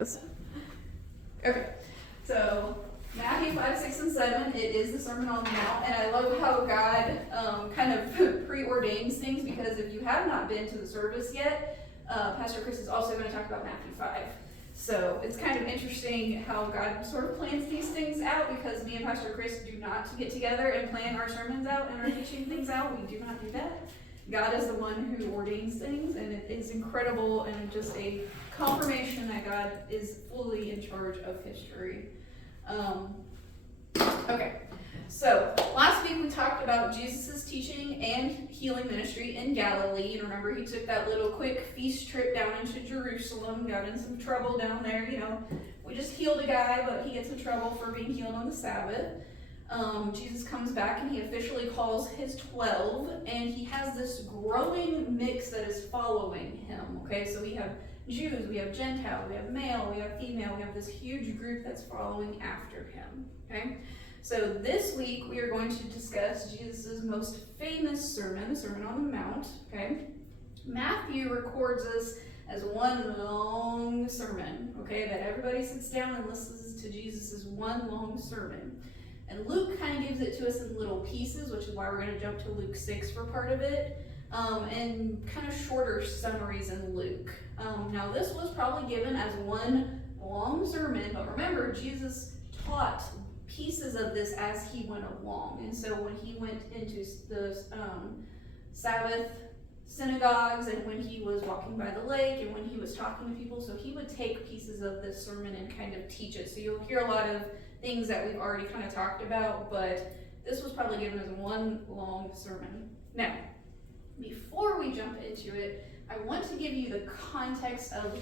Okay, so Matthew 5, 6, and 7, it is the Sermon on the Mount, and I love how God kind of preordains things, because if you have not been to the service yet, Pastor Chris is also going to talk about Matthew 5. So it's kind of interesting how God sort of plans these things out, because me and Pastor Chris do not get together and plan our sermons out and our teaching things out. We do not do that. God is the one who ordains things, and it is incredible and just a confirmation that God is fully in charge of history. Okay, so last week we talked about Jesus' teaching and healing ministry in Galilee. And remember, he took that little quick feast trip down into Jerusalem, got in some trouble down there. You know, we just healed a guy, but he gets in trouble for being healed on the Sabbath. Jesus comes back and he officially calls his 12, and he has this growing mix that is following him. Okay, so we have Jews, we have Gentile, we have male, we have female, we have this huge group that's following after him. Okay, so this week we are going to discuss Jesus' most famous sermon, the Sermon on the Mount. Okay, Matthew records this as one long sermon, okay, that everybody sits down and listens to Jesus' one long sermon. And Luke kind of gives it to us in little pieces, which is why we're going to jump to Luke 6 for part of it, and kind of shorter summaries in Luke. Now, this was probably given as one long sermon, but remember, Jesus taught pieces of this as he went along. And so when he went into the Sabbath synagogues, and when he was walking by the lake, and when he was talking to people, so he would take pieces of this sermon and kind of teach it. So you'll hear a lot of things that we've already kind of talked about, but this was probably given as one long sermon. Now, before we jump into it, I want to give you the context of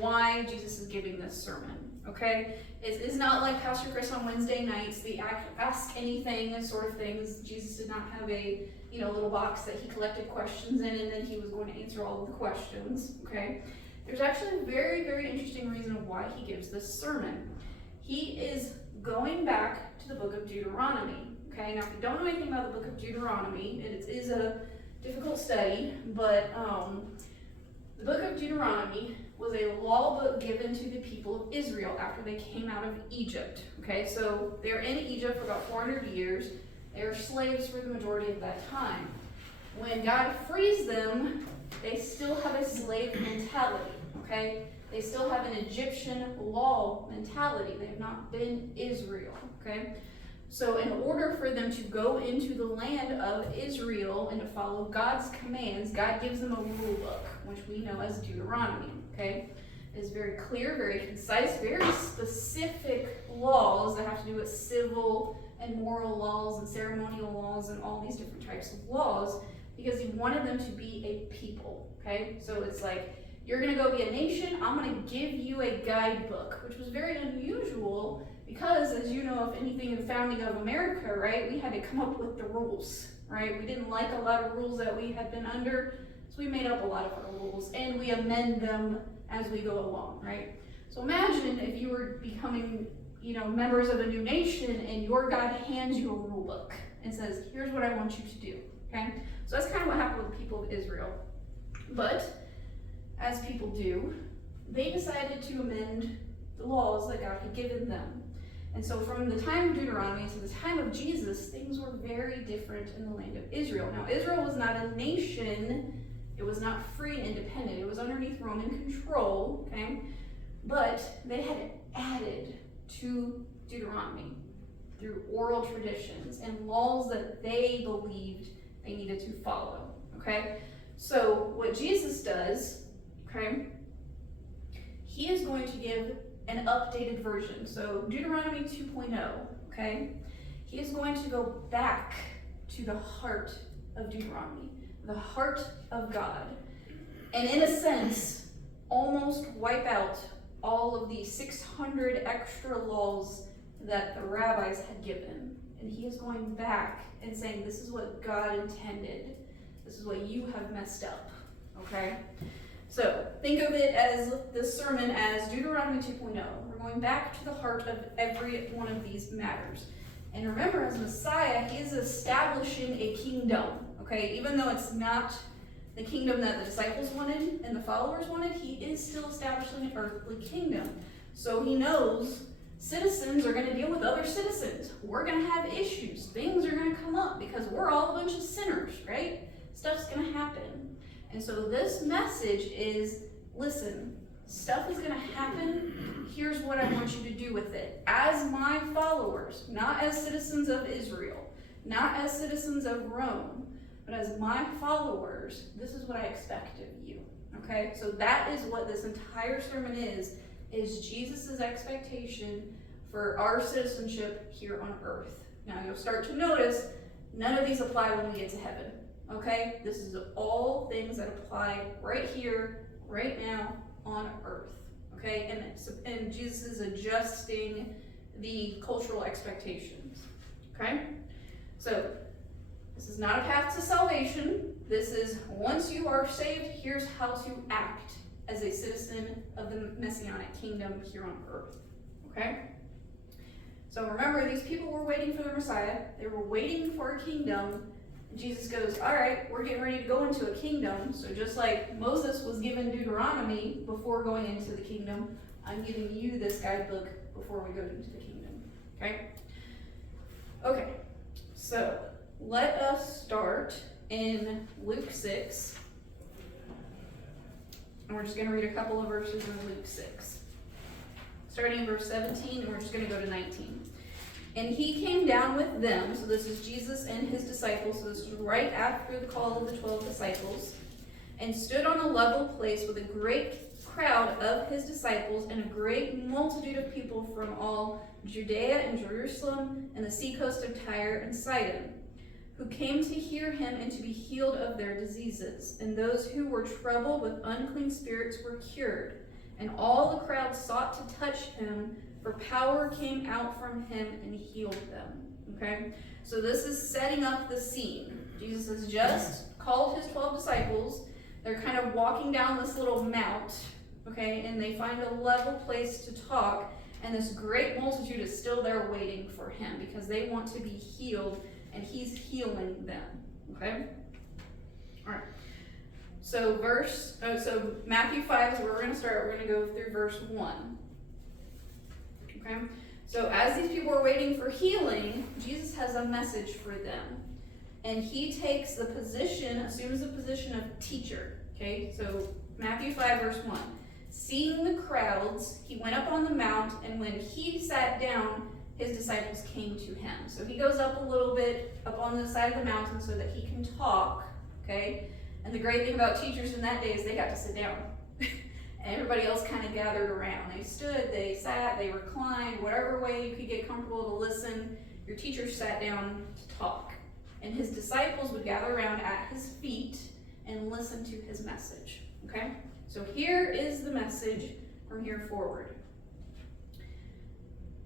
why Jesus is giving this sermon, okay? It's not like Pastor Chris on Wednesday nights, the ask anything sort of things. Jesus did not have a little box that he collected questions in, and then he was going to answer all of the questions, okay? There's actually a very, very interesting reason why he gives this sermon. He is going back to the book of Deuteronomy, okay? Now, if you don't know anything about the book of Deuteronomy, it is a difficult study, but the book of Deuteronomy was a law book given to the people of Israel after they came out of Egypt, okay? So they're in Egypt for about 400 years. They were slaves for the majority of that time. When God frees them, they still have a slave mentality, okay? They still have an Egyptian law mentality. They have not been Israel, okay? So in order for them to go into the land of Israel and to follow God's commands, God gives them a rule book, which we know as Deuteronomy, okay? It is very clear, very concise, very specific laws that have to do with civil and moral laws and ceremonial laws and all these different types of laws, because he wanted them to be a people, okay? So it's like, you're going to go be a nation, I'm going to give you a guidebook, which was very unusual because, as you know, if anything in the founding of America, right, we had to come up with the rules, right? We didn't like a lot of rules that we had been under, so we made up a lot of our rules, and we amend them as we go along, right? So imagine if you were becoming, members of a new nation, and your God hands you a rule book and says, here's what I want you to do, okay? So that's kind of what happened with the people of Israel. But as people do, they decided to amend the laws that God had given them. And so from the time of Deuteronomy to the time of Jesus, things were very different in the land of Israel. Now, Israel was not a nation. It was not free and independent. It was underneath Roman control, okay? But they had added to Deuteronomy through oral traditions and laws that they believed they needed to follow, okay? So what Jesus does, okay, he is going to give an updated version. So Deuteronomy 2.0, okay, he is going to go back to the heart of Deuteronomy, the heart of God, and in a sense, almost wipe out all of the 600 extra laws that the rabbis had given. And he is going back and saying, this is what God intended. This is what you have messed up, okay? So think of it as this sermon as Deuteronomy 2.0. We're going back to the heart of every one of these matters. And remember, as Messiah, he is establishing a kingdom, okay? Even though it's not the kingdom that the disciples wanted and the followers wanted, he is still establishing an earthly kingdom. So he knows citizens are going to deal with other citizens. We're going to have issues. Things are going to come up because we're all a bunch of sinners, right? Stuff's going to happen. And so this message is, listen, stuff is going to happen. Here's what I want you to do with it. As my followers, not as citizens of Israel, not as citizens of Rome, but as my followers, this is what I expect of you. Okay? So that is what this entire sermon is Jesus' expectation for our citizenship here on earth. Now you'll start to notice none of these apply when we get to heaven. Okay? This is all things that apply right here, right now, on earth. Okay? And Jesus is adjusting the cultural expectations. Okay? So, this is not a path to salvation. This is, once you are saved, here's how to act as a citizen of the Messianic kingdom here on earth. Okay? So remember, these people were waiting for the Messiah. They were waiting for a kingdom. And Jesus goes, all right, we're getting ready to go into a kingdom. So just like Moses was given Deuteronomy before going into the kingdom, I'm giving you this guidebook before we go into the kingdom. Okay? Okay. So let us start in Luke 6. And we're just going to read a couple of verses in Luke 6. Starting in verse 17, and we're just going to go to 19. And he came down with them, so this is Jesus and his disciples, so this is right after the call of the 12 disciples, and stood on a level place with a great crowd of his disciples and a great multitude of people from all Judea and Jerusalem and the seacoast of Tyre and Sidon, who came to hear him and to be healed of their diseases. And those who were troubled with unclean spirits were cured. And all the crowd sought to touch him, for power came out from him and healed them. Okay? So this is setting up the scene. Jesus has just called his 12 disciples. They're kind of walking down this little mount, okay? And they find a level place to talk. And this great multitude is still there waiting for him because they want to be healed, and he's healing them. Okay? All right. So Matthew 5 is where we're going to start. We're going to go through verse 1. Okay? So as these people are waiting for healing, Jesus has a message for them. And he takes the position, assumes the position of teacher. Okay? So Matthew 5 verse 1. Seeing the crowds, he went up on the mount, and when he sat down, his disciples came to him. So he goes up a little bit up on the side of the mountain so that he can talk, okay? And the great thing about teachers in that day is they got to sit down. And everybody else kind of gathered around. They stood, they sat, they reclined, whatever way you could get comfortable to listen. Your teacher sat down to talk. And his disciples would gather around at his feet and listen to his message, okay? So here is the message from here forward.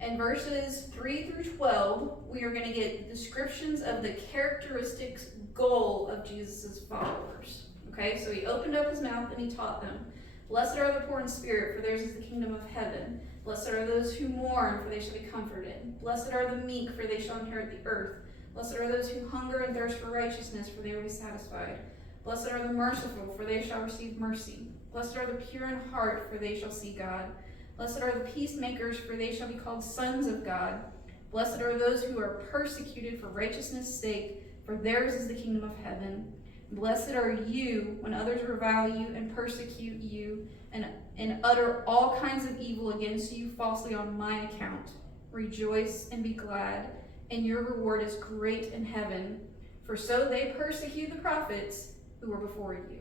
In verses 3 through 12, we are going to get descriptions of the characteristics, goal of Jesus' followers. Okay, so he opened up his mouth and he taught them. Blessed are the poor in spirit, for theirs is the kingdom of heaven. Blessed are those who mourn, for they shall be comforted. Blessed are the meek, for they shall inherit the earth. Blessed are those who hunger and thirst for righteousness, for they will be satisfied. Blessed are the merciful, for they shall receive mercy. Blessed are the pure in heart, for they shall see God. Blessed are the peacemakers, for they shall be called sons of God. Blessed are those who are persecuted for righteousness' sake, for theirs is the kingdom of heaven. Blessed are you when others revile you and persecute you and utter all kinds of evil against you falsely on my account. Rejoice and be glad, and your reward is great in heaven, for so they persecute the prophets who were before you.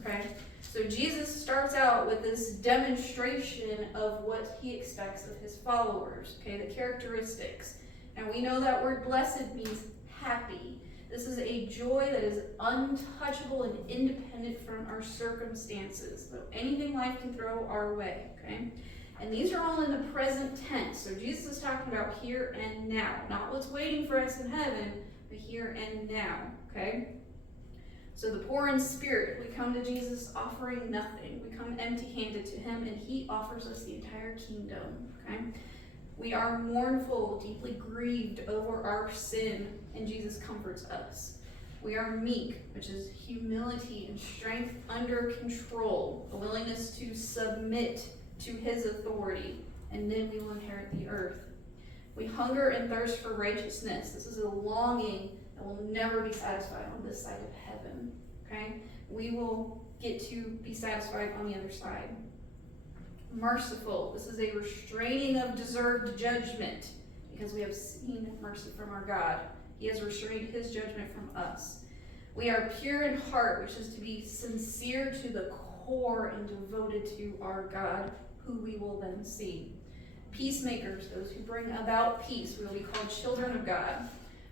Okay? So Jesus starts out with this demonstration of what he expects of his followers, okay, the characteristics. And we know that word blessed means happy. This is a joy that is untouchable and independent from our circumstances. So anything life can throw our way, okay? And these are all in the present tense. So Jesus is talking about here and now, not what's waiting for us in heaven, but here and now, okay? So the poor in spirit, we come to Jesus offering nothing. We come empty-handed to him, and he offers us the entire kingdom, okay? We are mournful, deeply grieved over our sin, and Jesus comforts us. We are meek, which is humility and strength under control, a willingness to submit to his authority, and then we will inherit the earth. We hunger and thirst for righteousness. This is a longing that will never be satisfied on this side of heaven. Okay? We will get to be satisfied on the other side. Merciful. This is a restraining of deserved judgment because we have seen mercy from our God. He has restrained his judgment from us. We are pure in heart, which is to be sincere to the core and devoted to our God, who we will then see. Peacemakers, those who bring about peace, we will be called children of God.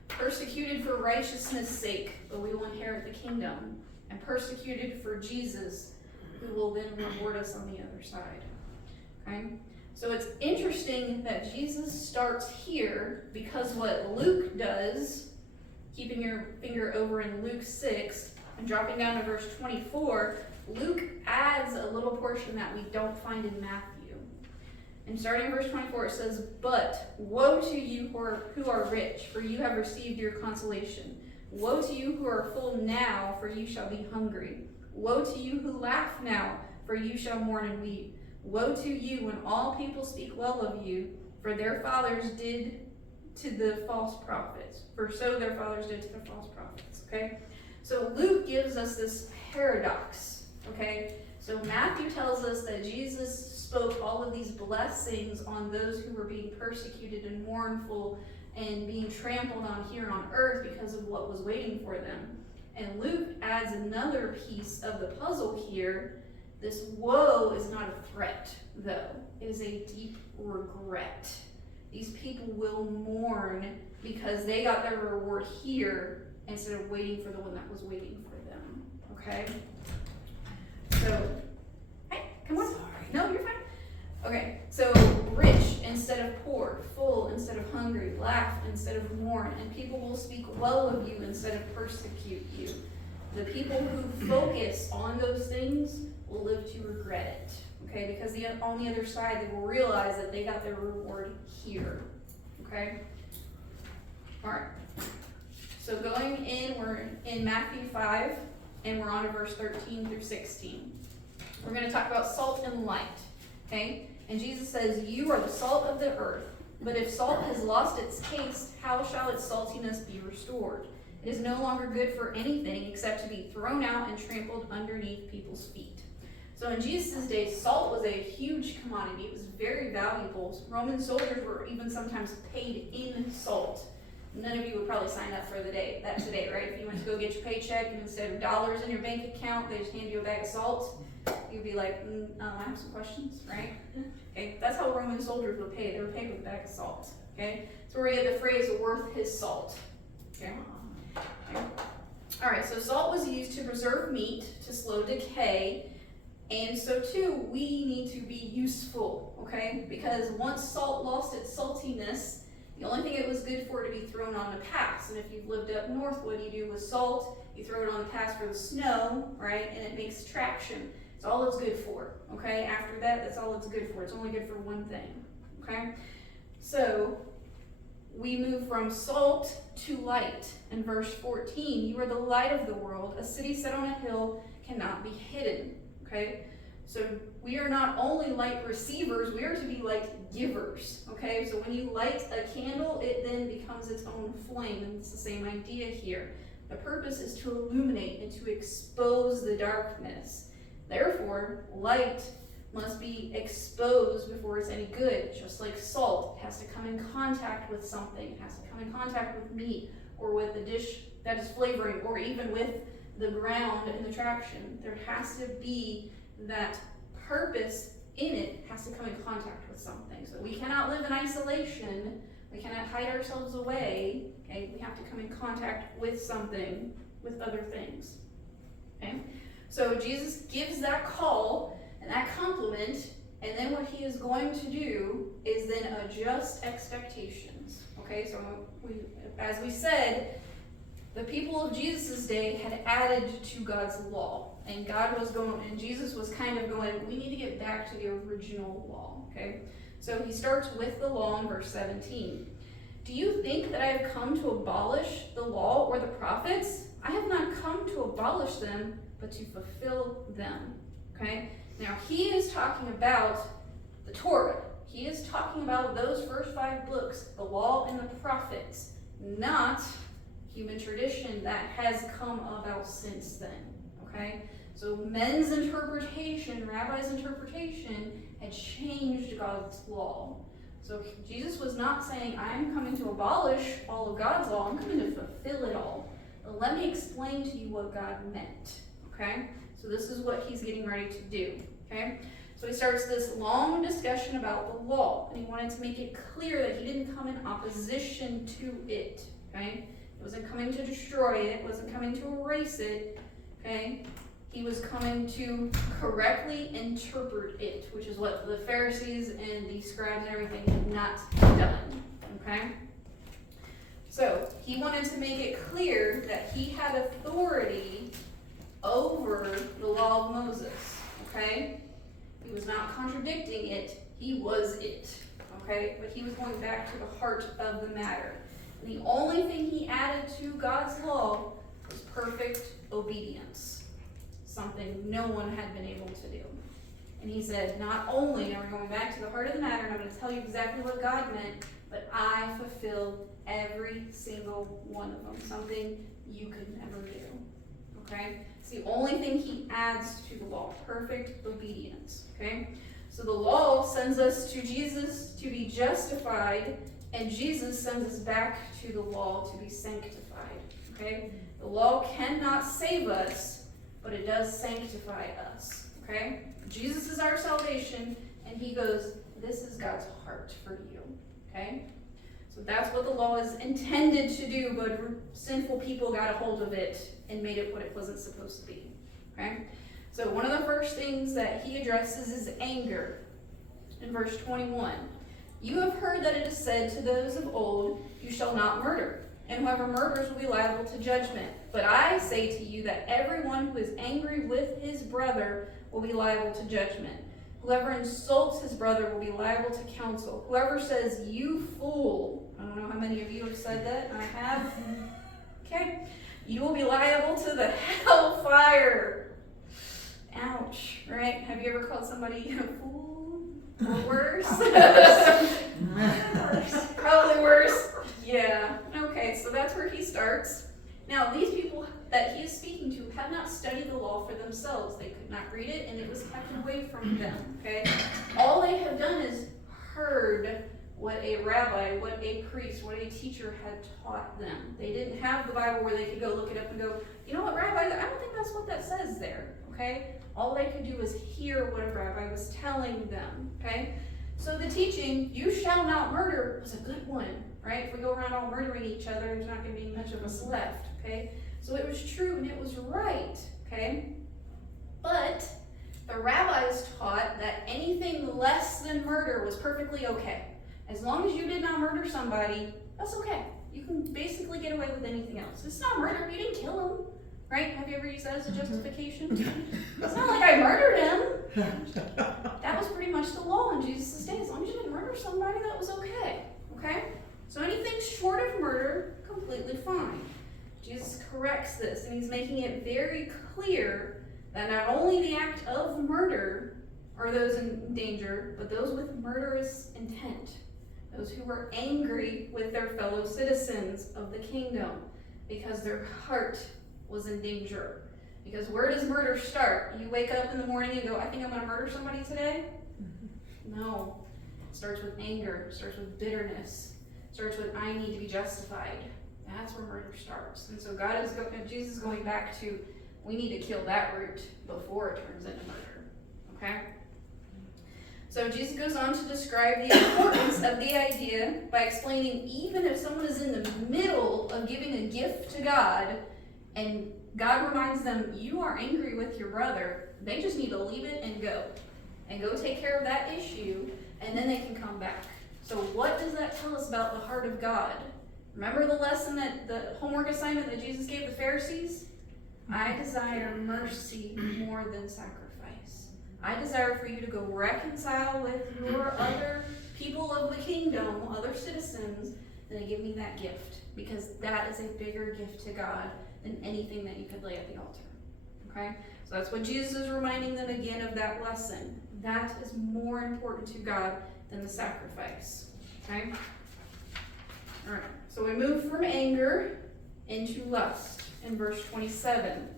Persecuted for righteousness' sake, but we will inherit the kingdom. And persecuted for Jesus, who will then reward us on the other side. Okay? So it's interesting that Jesus starts here because what Luke does, keeping your finger over in Luke 6 and dropping down to verse 24, Luke adds a little portion that we don't find in Matthew. And starting in verse 24, it says, "But woe to you who are rich, for you have received your consolation. Woe to you who are full now, for you shall be hungry. Woe to you who laugh now, for you shall mourn and weep. Woe to you when all people speak well of you, for their fathers did to the false prophets. For so their fathers did to the false prophets." Okay? So Luke gives us this paradox. Okay? So Matthew tells us that Jesus spoke all of these blessings on those who were being persecuted and mournful and being trampled on here on earth because of what was waiting for them. And Luke adds another piece of the puzzle here. This woe is not a threat, though. It is a deep regret. These people will mourn because they got their reward here instead of waiting for the one that was waiting for them. Okay? So, hey, come on. Sorry. No, you're fine. Okay, so rich instead of poor, full instead of hungry, laugh instead of mourn, and people will speak well of you instead of persecute you. The people who focus on those things will live to regret it, okay? Because on the other side, they will realize that they got their reward here, okay? All right. So going in, we're in Matthew 5, and we're on to verse 13 through 16. We're going to talk about salt and light, okay? And Jesus says, "You are the salt of the earth, but if salt has lost its taste, how shall its saltiness be restored? It is no longer good for anything except to be thrown out and trampled underneath people's feet." So in Jesus' day, salt was a huge commodity. It was very valuable. Roman soldiers were even sometimes paid in salt. None of you would probably sign up for that today, right? If you went to go get your paycheck and instead of dollars in your bank account, they just hand you a bag of salt, you'd be like, I have some questions, right? Okay, that's how Roman soldiers were paid. They were paid with a bag of salt, okay? So we get the phrase, worth his salt, okay? All right, so salt was used to preserve meat, to slow decay, and so too, we need to be useful, okay? Because once salt lost its saltiness, the only thing it was good for to be thrown on the paths. And if you've lived up north, what do you do with salt? You throw it on the paths for the snow, right? And it makes traction. It's all it's good for, okay? After that, that's all it's good for. It's only good for one thing, okay? So we move from salt to light. In verse 14, "You are the light of the world. A city set on a hill cannot be hidden," okay? So we are not only light receivers, we are to be light givers, okay? So when you light a candle, it then becomes its own flame, and it's the same idea here. The purpose is to illuminate and to expose the darkness. Therefore, light must be exposed before it's any good. Just like salt, it has to come in contact with something. It has to come in contact with meat or with a dish that is flavoring or even with the ground and the traction. There has to be that purpose in it has to come in contact with something. So we cannot live in isolation. We cannot hide ourselves away. Okay, we have to come in contact with something, with other things. Okay, so Jesus gives that call and that compliment, and then what he is going to do is then adjust expectations. Okay, so as we said, the people of Jesus' day had added to God's law, and Jesus was kind of going, we need to get back to the original law, okay? So he starts with the law in verse 17. "Do you think that I have come to abolish the law or the prophets? I have not come to abolish them, but to fulfill them," okay? Now he is talking about the Torah. he is talking about those first 5 books, the law and the prophets, not human tradition that has come about since then, okay? So men's interpretation, rabbis' interpretation, had changed God's law. So Jesus was not saying, I'm coming to abolish all of God's law, I'm coming to fulfill it all. But let me explain to you what God meant, okay? So this is what he's getting ready to do, okay? So he starts this long discussion about the law, and he wanted to make it clear that he didn't come in opposition to it, okay? He wasn't coming to destroy it, wasn't coming to erase it, okay? He was coming to correctly interpret it, which is what the Pharisees and the scribes and everything had not done, okay? So he wanted to make it clear that he had authority over the law of Moses, okay? He was not contradicting it, he was it, okay? But he was going back to the heart of the matter. And the only thing he added to God's law was perfect obedience, something no one had been able to do. And he said, not only are we going back to the heart of the matter, and I'm going to tell you exactly what God meant, but I fulfilled every single one of them, something you could never do, okay? It's the only thing he adds to the law, perfect obedience, okay? So the law sends us to Jesus to be justified, and Jesus sends us back to the law to be sanctified, okay? The law cannot save us, but it does sanctify us, okay? Jesus is our salvation, and he goes, this is God's heart for you, okay? So that's what the law is intended to do, but sinful people got a hold of it and made it what it wasn't supposed to be, okay? So one of the first things that he addresses is anger. In verse 21, you have heard that it is said to those of old, you shall not murder, and whoever murders will be liable to judgment. But I say to you that everyone who is angry with his brother will be liable to judgment. Whoever insults his brother will be liable to counsel. Whoever says, you fool, I don't know how many of you have said that, I have, okay, you will be liable to the hellfire. Ouch, right? Have you ever called somebody a fool? Or worse? Probably worse. Yeah, okay, so that's where he starts. Now, these people that he is speaking to have not studied the law for themselves. They could not read it, and it was kept away from them, okay? All they have done is heard what a rabbi, what a priest, what a teacher had taught them. They didn't have the Bible where they could go look it up and go, you know what, Rabbi, I don't think that's what that says there, okay? All they could do was hear what a rabbi was telling them, okay? So the teaching, you shall not murder, was a good one, right? If we go around all murdering each other, there's not going to be much of us left, okay? So it was true and it was right, okay? But the rabbis taught that anything less than murder was perfectly okay. As long as you did not murder somebody, that's okay. You can basically get away with anything else. It's not murder, you didn't kill him, right? Have you ever used that as a justification? It's not like I murdered him. That was pretty much the law in Jesus' day. As long as you didn't murder somebody, that was okay, okay? So anything short of murder, completely fine. Jesus corrects this, and he's making it very clear that not only the act of murder are those in danger, but those with murderous intent, those who were angry with their fellow citizens of the kingdom because their heart was in danger. Because where does murder start? You wake up in the morning and go, I think I'm going to murder somebody today? No. It starts with anger. It starts with bitterness. It starts with, I need to be justified. That's where murder starts. And so Jesus is going back to, we need to kill that root before it turns into murder. Okay? So Jesus goes on to describe the importance of the idea by explaining even if someone is in the middle of giving a gift to God, and God reminds them, you are angry with your brother, they just need to leave it and go take care of that issue, and then they can come back. So what does that tell us about the heart of God? Remember the lesson the homework assignment that Jesus gave the Pharisees? I desire mercy more than sacrifice. I desire for you to go reconcile with your other people of the kingdom, other citizens, and to give me that gift, because that is a bigger gift to God than anything that you could lay at the altar. Okay? So that's what Jesus is reminding them again of that lesson. That is more important to God than the sacrifice. Okay? All right, so we move from anger into lust in verse 27.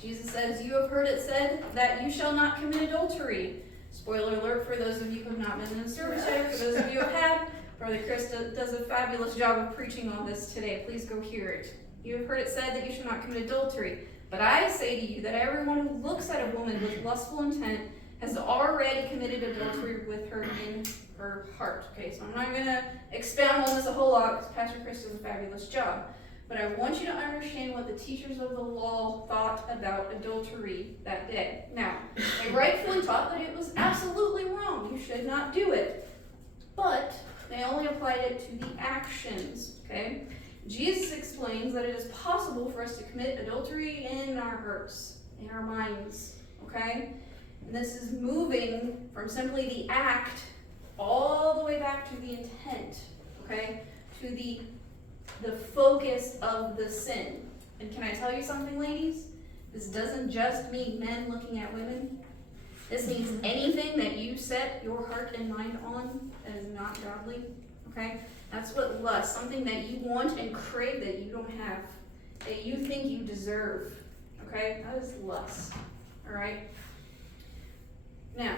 Jesus says, "You have heard it said that you shall not commit adultery." Spoiler alert for those of you who have not been in the service yet. For those of you who have, Brother Chris does a fabulous job of preaching on this today. Please go hear it. "You have heard it said that you shall not commit adultery. But I say to you that everyone who looks at a woman with lustful intent has already committed adultery with her in her heart." Okay, so I'm not going to expound on this a whole lot because Pastor Chris does a fabulous job. But I want you to understand what the teachers of the law thought about adultery that day. Now, they rightfully taught that it was absolutely wrong. You should not do it. But they only applied it to the actions, okay? Jesus explains that it is possible for us to commit adultery in our hearts, in our minds, okay? And this is moving from simply the act all the way back to the intent, okay? To the focus of the sin. And can I tell you something, ladies? This doesn't just mean men looking at women. This means anything that you set your heart and mind on that is not godly, okay? That's what lust, something that you want and crave that you don't have, that you think you deserve, okay? That is lust, all right? Now,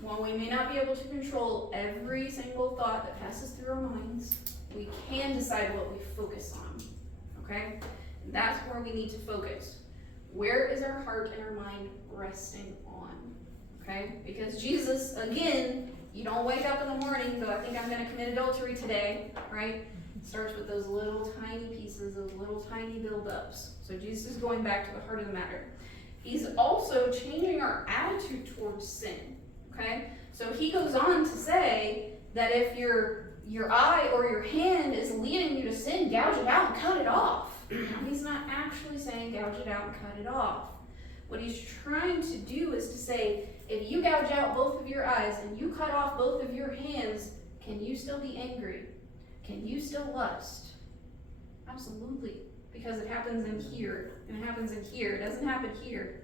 while we may not be able to control every single thought that passes through our minds, we can decide what we focus on, okay? And that's where we need to focus. Where is our heart and our mind resting on, okay? Because Jesus, again, you don't wake up in the morning and go, "I think I'm going to commit adultery today," right? It starts with those little tiny pieces, those little tiny buildups. So Jesus is going back to the heart of the matter. He's also changing our attitude towards sin, okay? So he goes on to say that if your eye or your hand is leading you to sin, gouge it out and cut it off. He's not actually saying gouge it out and cut it off. What he's trying to do is to say, if you gouge out both of your eyes and you cut off both of your hands, can you still be angry? Can you still lust? Absolutely, because it happens in here, and it happens in here. It doesn't happen here,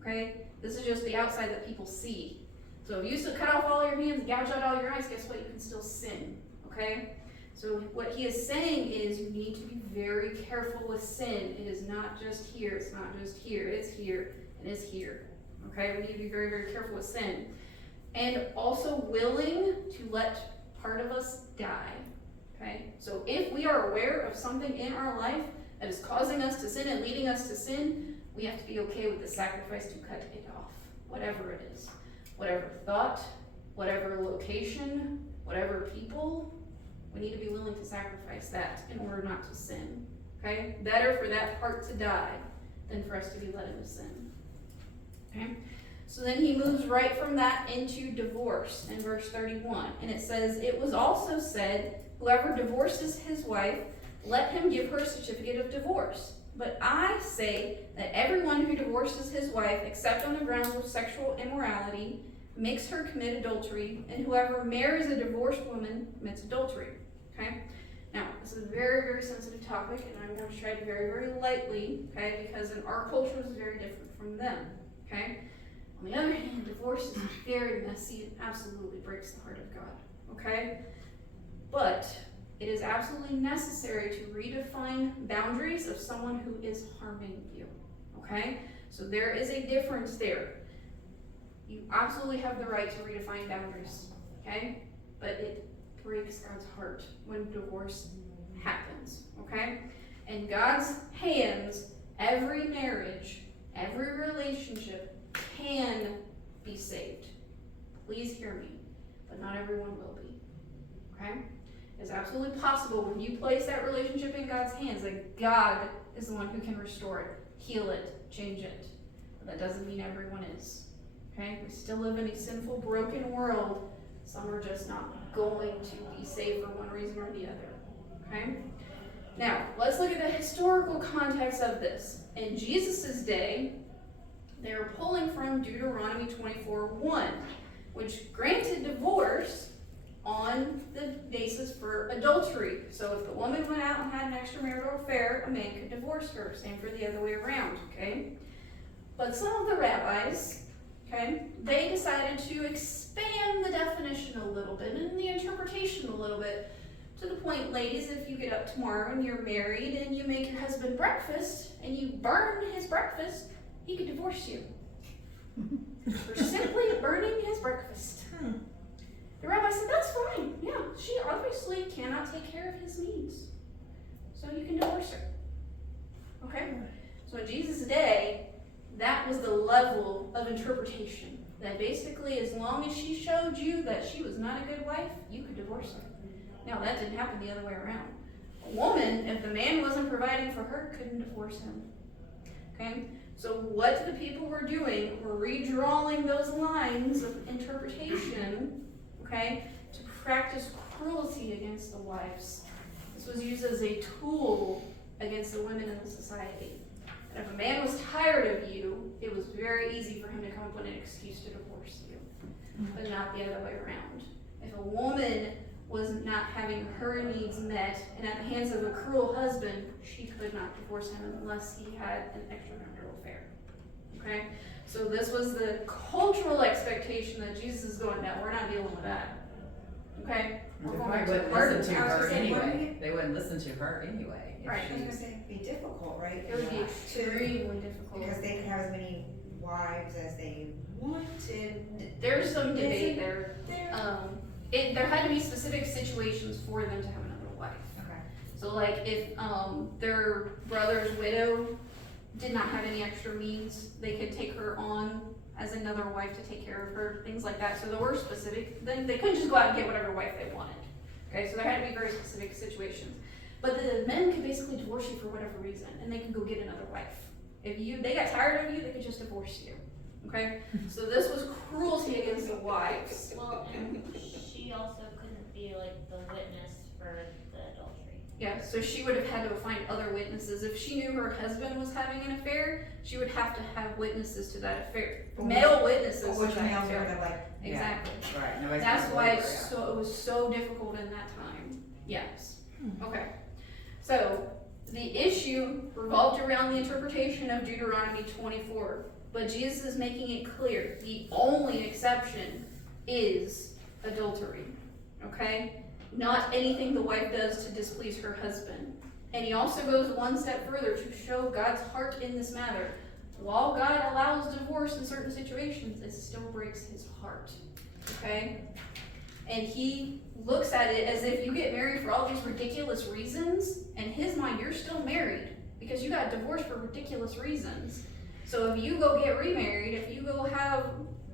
okay? This is just the outside that people see. So if you still cut off all your hands, gouge out all your eyes, guess what? You can still sin, okay? So what he is saying is you need to be very careful with sin. It is not just here. It's not just here. It's here and it's here, okay? We need to be very, very careful with sin. And also willing to let part of us die, okay? So if we are aware of something in our life that is causing us to sin and leading us to sin, we have to be okay with the sacrifice to cut it off, whatever it is. Whatever thought, whatever location, whatever people, we need to be willing to sacrifice that in order not to sin, okay? Better for that part to die than for us to be led into sin, okay? So then he moves right from that into divorce in verse 31. And it says, "It was also said, whoever divorces his wife, let him give her a certificate of divorce. But I say that everyone who divorces his wife, except on the grounds of sexual immorality, makes her commit adultery, and whoever marries a divorced woman commits adultery." Okay? Now, this is a very, very sensitive topic, and I'm going to tread very, very lightly, okay? Because in our culture, it's very different from them, okay? On the other hand, divorce is very messy and absolutely breaks the heart of God, okay? But it is absolutely necessary to redefine boundaries of someone who is harming you, okay? So there is a difference there. You absolutely have the right to redefine boundaries, okay? But it breaks God's heart when divorce happens, okay? In God's hands, every marriage, every relationship can be saved. Please hear me, but not everyone will be, okay? It's absolutely possible when you place that relationship in God's hands that God is the one who can restore it, heal it, change it. But that doesn't mean everyone is. Okay? We still live in a sinful, broken world. Some are just not going to be saved for one reason or the other. Okay? Now, let's look at the historical context of this. In Jesus' day, they were pulling from Deuteronomy 24:1, which granted divorce on the basis for adultery. So if the woman went out and had an extramarital affair, a man could divorce her. Same for the other way around, okay? But some of the rabbis okay, they decided to expand the definition a little bit and the interpretation a little bit, to the point, ladies, if you get up tomorrow and you're married and you make your husband breakfast and you burn his breakfast, he could divorce you. For simply burning his breakfast. The rabbi said, that's fine. Yeah, she obviously cannot take care of his needs. So you can divorce her. Okay? So in Jesus' day, that was the level of interpretation. That basically, as long as she showed you that she was not a good wife, you could divorce her. Now, that didn't happen the other way around. A woman, if the man wasn't providing for her, couldn't divorce him. Okay? So what the people were doing were redrawing those lines of interpretation, okay, to practice cruelty against the wives. This was used as a tool against the women in the society. And if a man was tired of you, it was very easy for him to come up with an excuse to divorce you, but not the other way around. If a woman was not having her needs met and at the hands of a cruel husband, she could not divorce him unless he had an extramarital affair. Okay? So this was the cultural expectation that Jesus is going, no, we're not dealing with that. Okay? They We're going probably back to wouldn't the heart listen of to the her matter. anyway. They wouldn't listen to her anyway. Right. I was gonna say it'd be difficult, right? It would be extremely difficult. Because they could have as many wives as they wanted. There's some debate there. There. There had to be specific situations for them to have another wife. Okay. So like if their brother's widow did not have any extra means, they could take her on as another wife to take care of her, things like that. So there were specific, then they couldn't just go out and get whatever wife they wanted. Okay, so there had to be very specific situations. But the men could basically divorce you for whatever reason, and they could go get another wife. If they got tired of you, they could just divorce you. Okay? So this was cruelty against the wives. Well, and she also couldn't be like the witness for the adultery. Yeah, so she would have had to find other witnesses. If she knew her husband was having an affair, she would have to have witnesses to that affair. Male witnesses Which to that males are affair. gonna like, Exactly. Right. Nobody's That's gonna why believe her, it was so difficult in that time. Yes. Okay. So the issue revolved around the interpretation of Deuteronomy 24. But Jesus is making it clear the only exception is adultery. Okay? Not anything the wife does to displease her husband. And he also goes one step further to show God's heart in this matter. While God allows divorce in certain situations, it still breaks his heart. Okay? And he looks at it as if you get married for all these ridiculous reasons, in his mind, you're still married because you got divorced for ridiculous reasons. So if you go get remarried, if you go have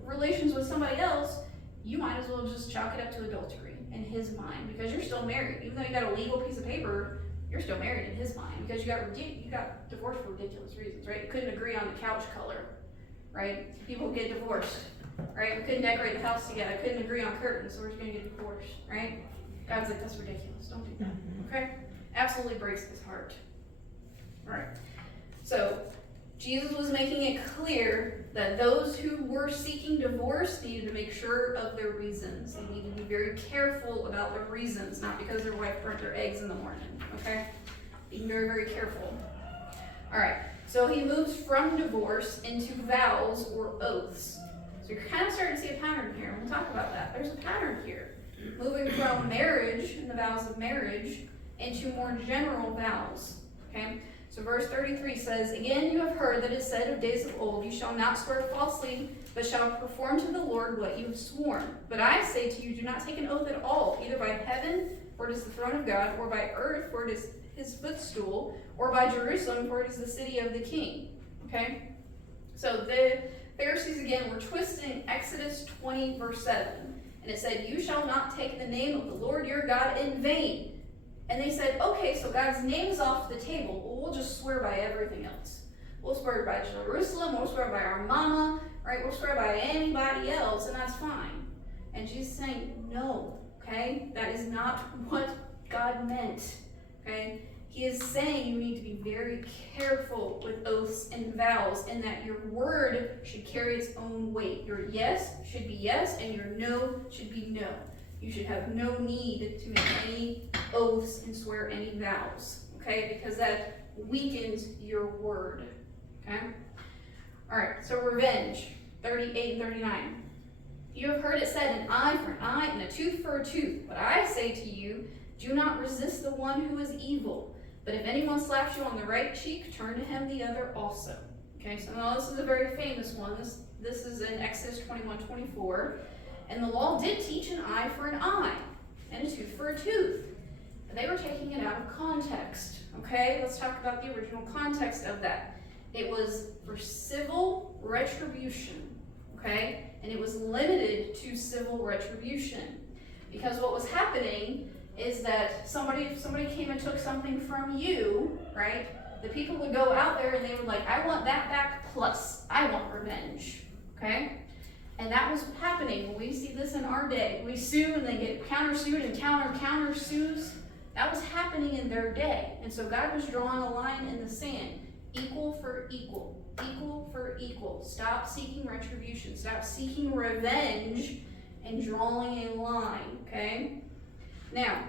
relations with somebody else, you might as well just chalk it up to adultery in his mind because you're still married. Even though you got a legal piece of paper, you're still married in his mind because you got divorced for ridiculous reasons, right? You couldn't agree on the couch color, right? People get divorced, right? We couldn't decorate the house together. Couldn't agree on curtains, so we're just gonna get divorced, right? God's like, that's ridiculous. Don't do that, okay? Absolutely breaks his heart. All right. So Jesus was making it clear that those who were seeking divorce needed to make sure of their reasons. They needed to be very careful about their reasons, not because their wife burnt their eggs in the morning, okay? Being very, very careful. All right, so he moves from divorce into vows or oaths. So you're kind of starting to see a pattern here. We'll talk about that. There's a pattern here. Moving from marriage and the vows of marriage into more general vows, okay? So verse 33 says, again, you have heard that it is said of days of old, you shall not swear falsely, but shall perform to the Lord what you have sworn. But I say to you, do not take an oath at all, either by heaven, for it is the throne of God, or by earth, for it is his footstool, or by Jerusalem, for it is the city of the king. Okay? So the Pharisees, again, were twisting Exodus 20, verse 7. And it said, you shall not take the name of the Lord your God in vain. And they said, okay, so God's name's off the table. Well, we'll just swear by everything else. We'll swear by Jerusalem, we'll swear by our mama, right? We'll swear by anybody else, and that's fine. And Jesus is saying, no, okay? That is not what God meant, okay? He is saying you need to be very careful with oaths and vows, and that your word should carry its own weight. Your yes should be yes, and your no should be no. You should have no need to make any oaths and swear any vows, okay? Because that weakens your word, okay? All right, so revenge. 38 and 39. You have heard it said, an eye for an eye and a tooth for a tooth. But I say to you, do not resist the one who is evil. But if anyone slaps you on the right cheek, turn to him the other also. Okay, so now this is a very famous one. This is in Exodus 21:24. And the law did teach an eye for an eye and a tooth for a tooth. But they were taking it out of context. Okay, let's talk about the original context of that. It was for civil retribution. Okay, and it was limited to civil retribution. Because what was happening is that if somebody came and took something from you, right? The people would go out there and they would like, I want that back plus I want revenge. Okay? And that was happening. When we see this in our day, we sue and they get countersued and countersues. That was happening in their day. And so God was drawing a line in the sand. Equal for equal. Equal for equal. Stop seeking retribution. Stop seeking revenge and drawing a line. Okay? Now,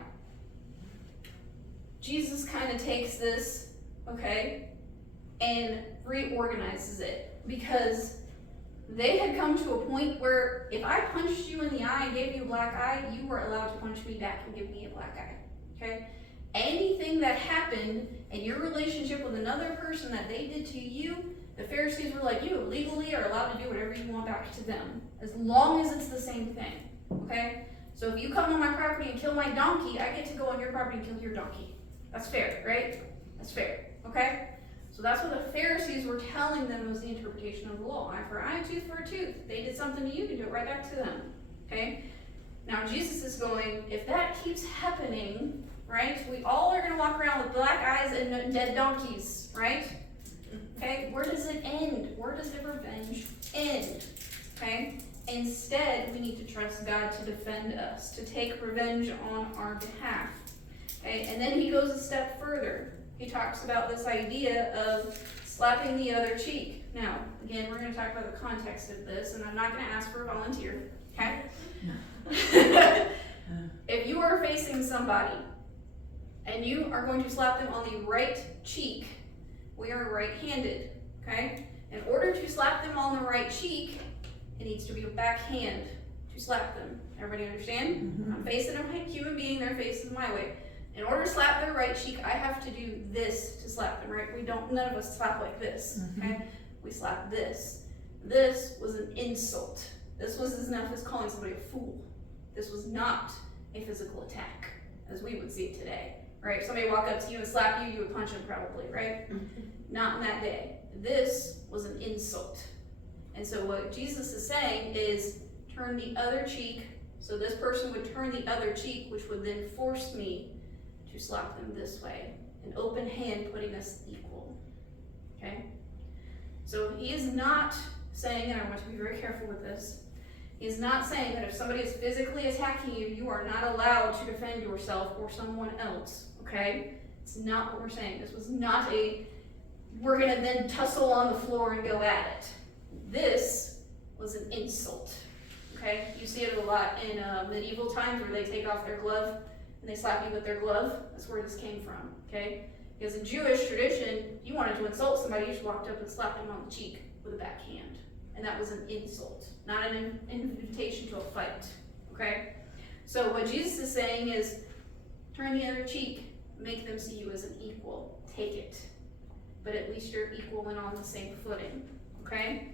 Jesus kind of takes this, okay, and reorganizes it, because they had come to a point where if I punched you in the eye and gave you a black eye, you were allowed to punch me back and give me a black eye, okay? Anything that happened in your relationship with another person that they did to you, the Pharisees were like, you legally are allowed to do whatever you want back to them, as long as it's the same thing, okay? So if you come on my property and kill my donkey, I get to go on your property and kill your donkey. That's fair, right? That's fair, okay? So that's what the Pharisees were telling them was the interpretation of the law. Eye for eye, tooth for a tooth. They did something to you, you can do it right back to them, okay? Now Jesus is going, if that keeps happening, right, we all are going to walk around with black eyes and dead donkeys, right? Okay, where does it end? Where does the revenge end, okay? Instead, we need to trust God to defend us, to take revenge on our behalf. Okay? And then he goes a step further. He talks about this idea of slapping the other cheek. Now, again, we're going to talk about the context of this, and I'm not going to ask for a volunteer. Okay? If you are facing somebody and you are going to slap them on the right cheek, we are right-handed. Okay? In order to slap them on the right cheek, it needs to be a backhand to slap them. Everybody understand? Mm-hmm. I'm facing a human being, they're facing my way. In order to slap their right cheek, I have to do this to slap them, right? None of us slap like this, okay? We slap this. This was an insult. This was as enough as calling somebody a fool. This was not a physical attack, as we would see it today, right? If somebody walked up to you and slapped you, you would punch them probably, right? Not in that day. This was an insult. And so what Jesus is saying is turn the other cheek, so this person would turn the other cheek, which would then force me to slap them this way. An open hand putting us equal. Okay? So he is not saying, and I want to be very careful with this, he is not saying that if somebody is physically attacking you, you are not allowed to defend yourself or someone else. Okay? It's not what we're saying. This was not we're going to then tussle on the floor and go at it. This was an insult, okay? You see it a lot in medieval times where they take off their glove and they slap you with their glove. That's where this came from, okay? Because in Jewish tradition, you wanted to insult somebody, you just walked up and slapped them on the cheek with a backhand. And that was an insult, not an invitation to a fight, okay? So what Jesus is saying is, turn the other cheek, make them see you as an equal, take it. But at least you're equal and on the same footing, okay?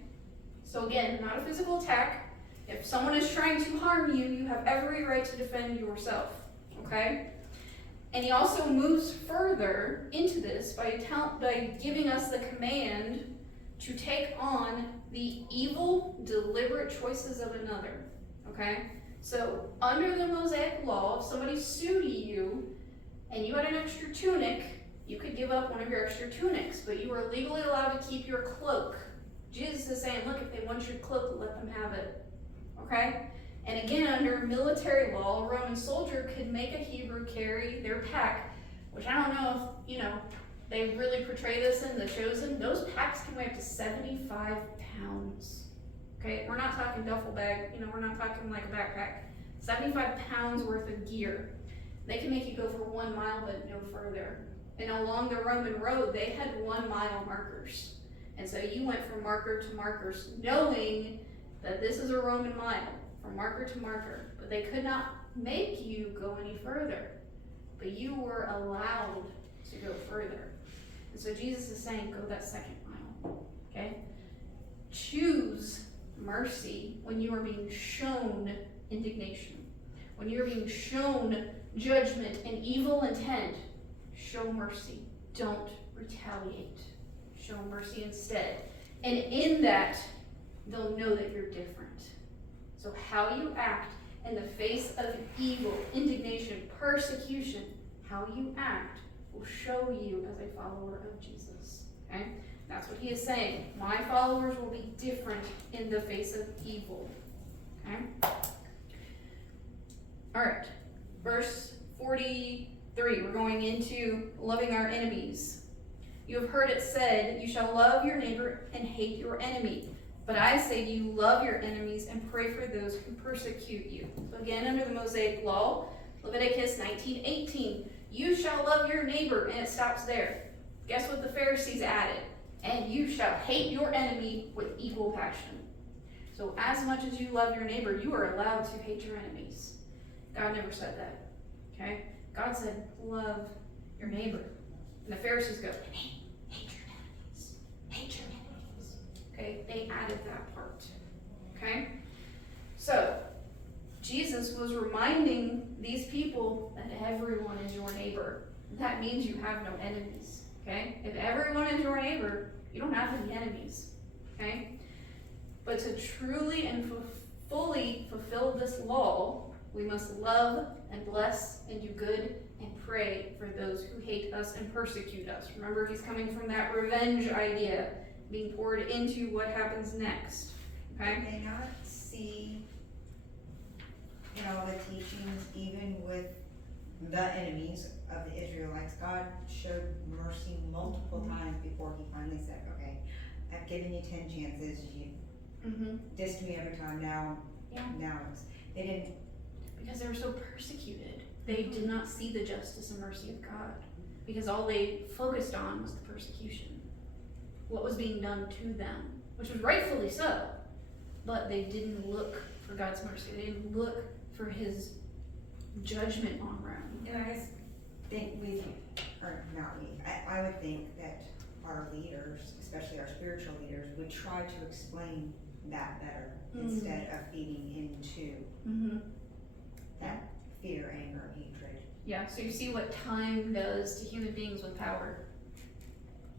So again, not a physical attack. If someone is trying to harm you, you have every right to defend yourself, okay? And he also moves further into this by giving us the command to take on the evil, deliberate choices of another, okay? So under the Mosaic law, if somebody sued you and you had an extra tunic, you could give up one of your extra tunics, but you were legally allowed to keep your cloak. Jesus is saying, look, if they want your cloak, let them have it, okay? And again, under military law, a Roman soldier could make a Hebrew carry their pack, which I don't know if, they really portray this in The Chosen. Those packs can weigh up to 75 pounds, okay? We're not talking duffel bag, we're not talking like a backpack. 75 pounds worth of gear. They can make you go for 1 mile, but no further. And along the Roman road, they had 1 mile markers. And so you went from marker to markers, knowing that this is a Roman mile from marker to marker, but they could not make you go any further. But you were allowed to go further. And so Jesus is saying, go that second mile. Okay? Choose mercy when you are being shown indignation. When you're being shown judgment and evil intent, show mercy. Don't retaliate. Show mercy instead. And in that, they'll know that you're different. So how you act in the face of evil, indignation, persecution, how you act will show you as a follower of Jesus. Okay? That's what he is saying. My followers will be different in the face of evil. Okay? Alright. Verse 43. We're going into loving our enemies. You have heard it said, you shall love your neighbor and hate your enemy. But I say to you, love your enemies and pray for those who persecute you. So again, under the Mosaic law, Leviticus 19:18, you shall love your neighbor, and it stops there. Guess what the Pharisees added? And you shall hate your enemy with equal passion. So as much as you love your neighbor, you are allowed to hate your enemies. God never said that. Okay? God said, love your neighbor. And the Pharisees go, hate your enemies. Hate your enemies. Okay? They added that part. Okay? So, Jesus was reminding these people that everyone is your neighbor. That means you have no enemies. Okay? If everyone is your neighbor, you don't have any enemies. Okay? But to truly and fully fulfill this law, we must love and bless and do good and pray for those who hate us and persecute us. Remember, he's coming from that revenge idea being poured into what happens next. Okay? Did they not see in all the teachings, even with the enemies of the Israelites, God showed mercy multiple times before he finally said, okay, I've given you 10 chances, you dissed me every time, now they didn't. Because they were so persecuted. They did not see the justice and mercy of God. Because all they focused on was the persecution. What was being done to them. Which was rightfully so. But they didn't look for God's mercy. They didn't look for his judgment on Rome. And I just think I would think that our leaders, especially our spiritual leaders, would try to explain that better instead of feeding into that fear, anger, and hatred. Yeah, so you see what time does to human beings with power.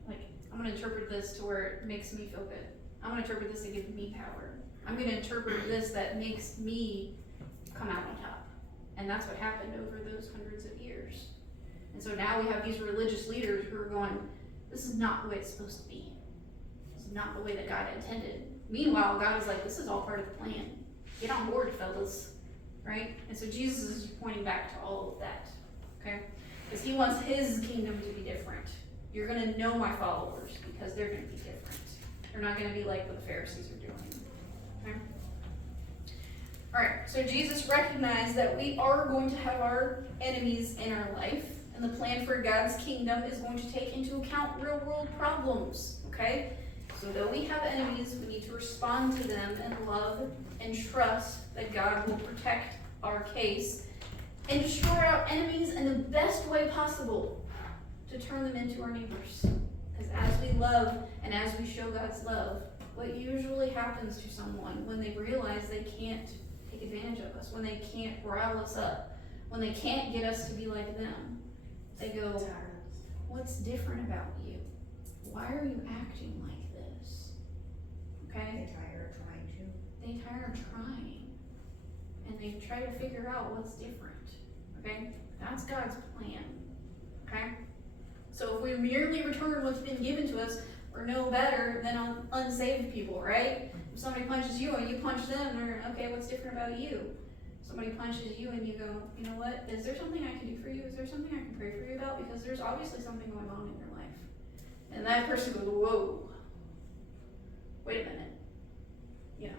Like, I'm going to interpret this to where it makes me feel good. I'm going to interpret this to give me power. I'm going to interpret this that makes me come out on top. And that's what happened over those hundreds of years. And so now we have these religious leaders who are going, this is not the way it's supposed to be. This is not the way that God intended. Meanwhile, God is like, this is all part of the plan. Get on board, fellas. Right? And so Jesus is pointing back to all of that. Okay? Because he wants his kingdom to be different. You're going to know my followers because they're going to be different. They're not going to be like what the Pharisees are doing. Okay? Alright, so Jesus recognized that we are going to have our enemies in our life. And the plan for God's kingdom is going to take into account real world problems. Okay? So though we have enemies, we need to respond to them in love and trust that God will protect our case and destroy our enemies in the best way possible to turn them into our neighbors. Because as we love and as we show God's love, what usually happens to someone when they realize they can't take advantage of us, when they can't rile us up, when they can't get us to be like them, they go, what's different about you? Why are you acting like this? Okay? They tire of trying to. They tire of trying. And they try to figure out what's different. Okay? That's God's plan. Okay? So if we merely return what's been given to us, we're no better than unsaved people, right? If somebody punches you and you punch them, they're, okay, what's different about you? Somebody punches you and you go, you know what? Is there something I can do for you? Is there something I can pray for you about? Because there's obviously something going on in your life. And that person goes, whoa. Wait a minute. You know.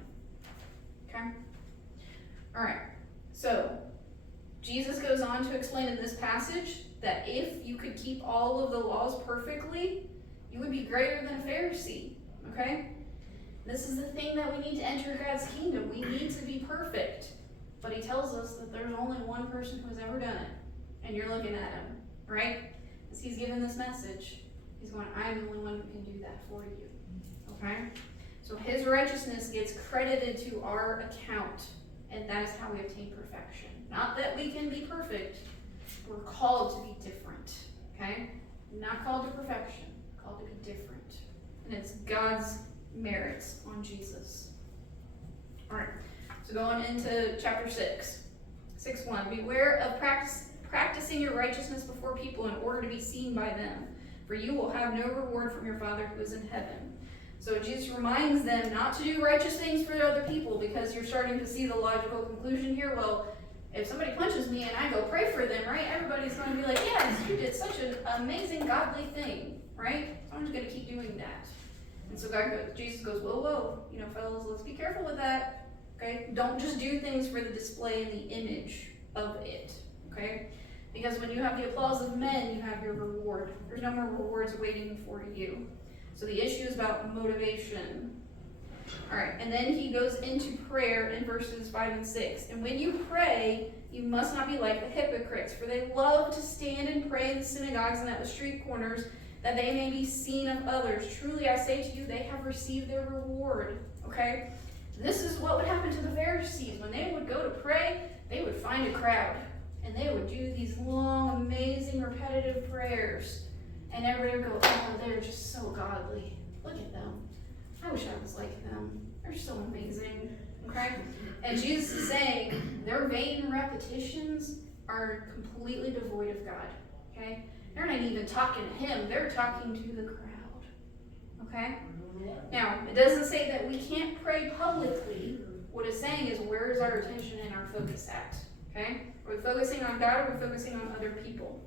Okay? Alright. So, Jesus goes on to explain in this passage that if you could keep all of the laws perfectly, you would be greater than a Pharisee. Okay? This is the thing that we need to enter God's kingdom. We need to be perfect. But he tells us that there's only one person who has ever done it. And you're looking at him, right? As he's given this message, he's going, I'm the only one who can do that for you. Okay? So his righteousness gets credited to our account. And that is how we obtain perfection. Not that we can be perfect. We're called to be different. Okay? Not called to perfection. Called to be different. And it's God's merits on Jesus. Alright. So going into chapter 6. 6:1. Beware of practicing your righteousness before people in order to be seen by them. For you will have no reward from your Father who is in heaven. So Jesus reminds them not to do righteous things for other people, because you're starting to see the logical conclusion here. Well, if somebody punches me and I go pray for them, right, everybody's going to be like, yes, you did such an amazing godly thing, right? So I'm just going to keep doing that. And so Jesus goes, whoa, fellas, let's be careful with that, okay? Don't just do things for the display and the image of it, okay? Because when you have the applause of men, you have your reward. There's no more rewards waiting for you. So the issue is about motivation. All right, and then he goes into prayer in verses 5 and 6. And when you pray, you must not be like the hypocrites, for they love to stand and pray in the synagogues and at the street corners, that they may be seen of others. Truly I say to you, they have received their reward. Okay? This is what would happen to the Pharisees. When they would go to pray, they would find a crowd. And they would do these long, amazing, repetitive prayers. And everybody would go, oh, they're just so godly. Look at them. I wish I was like them. They're so amazing. Okay? And Jesus is saying their vain repetitions are completely devoid of God. Okay? They're not even talking to him. They're talking to the crowd. Okay? Now, it doesn't say that we can't pray publicly. What it's saying is, where is our attention and our focus at? Okay? Are we focusing on God, or are we focusing on other people?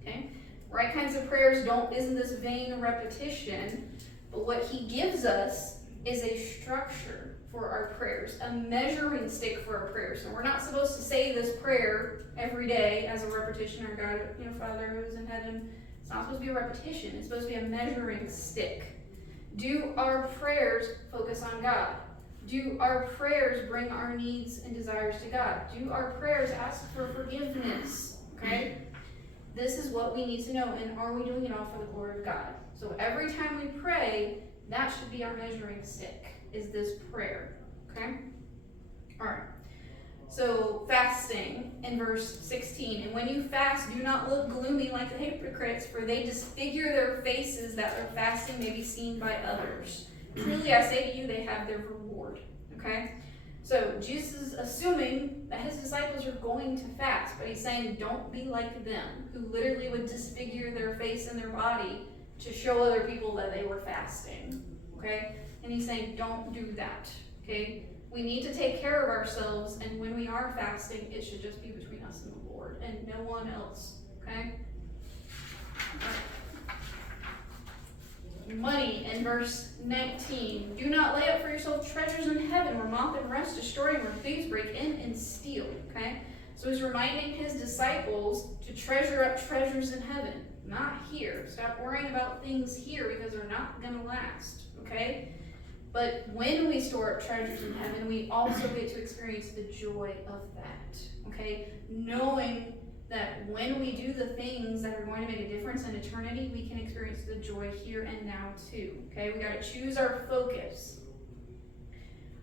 Okay? Right kinds of prayers isn't this vain repetition, but what he gives us is a structure for our prayers, a measuring stick for our prayers. So we're not supposed to say this prayer every day as a repetition, or God, Father who is in heaven. It's not supposed to be a repetition. It's supposed to be a measuring stick. Do our prayers focus on God? Do our prayers bring our needs and desires to God? Do our prayers ask for forgiveness? Okay? This is what we need to know, and are we doing it all for the glory of God? So every time we pray, that should be our measuring stick, is this prayer, okay? All right, so fasting in verse 16. And when you fast, do not look gloomy like the hypocrites, for they disfigure their faces that their fasting may be seen by others. Truly I say to you, they have their reward, okay? So Jesus is assuming that his disciples are going to fast, but he's saying don't be like them, who literally would disfigure their face and their body to show other people that they were fasting, okay? And he's saying don't do that, okay? We need to take care of ourselves, and when we are fasting, it should just be between us and the Lord and no one else, okay? Money in verse 19. Do not lay up for yourself treasures in heaven, where moth and rust destroy, and where thieves break in and steal. Okay? So he's reminding his disciples to treasure up treasures in heaven, not here. Stop worrying about things here, because they're not going to last. Okay? But when we store up treasures in heaven, we also get to experience the joy of that. Okay? Knowing that when we do the things that are going to make a difference in eternity, we can experience the joy here and now too. Okay, we got to choose our focus.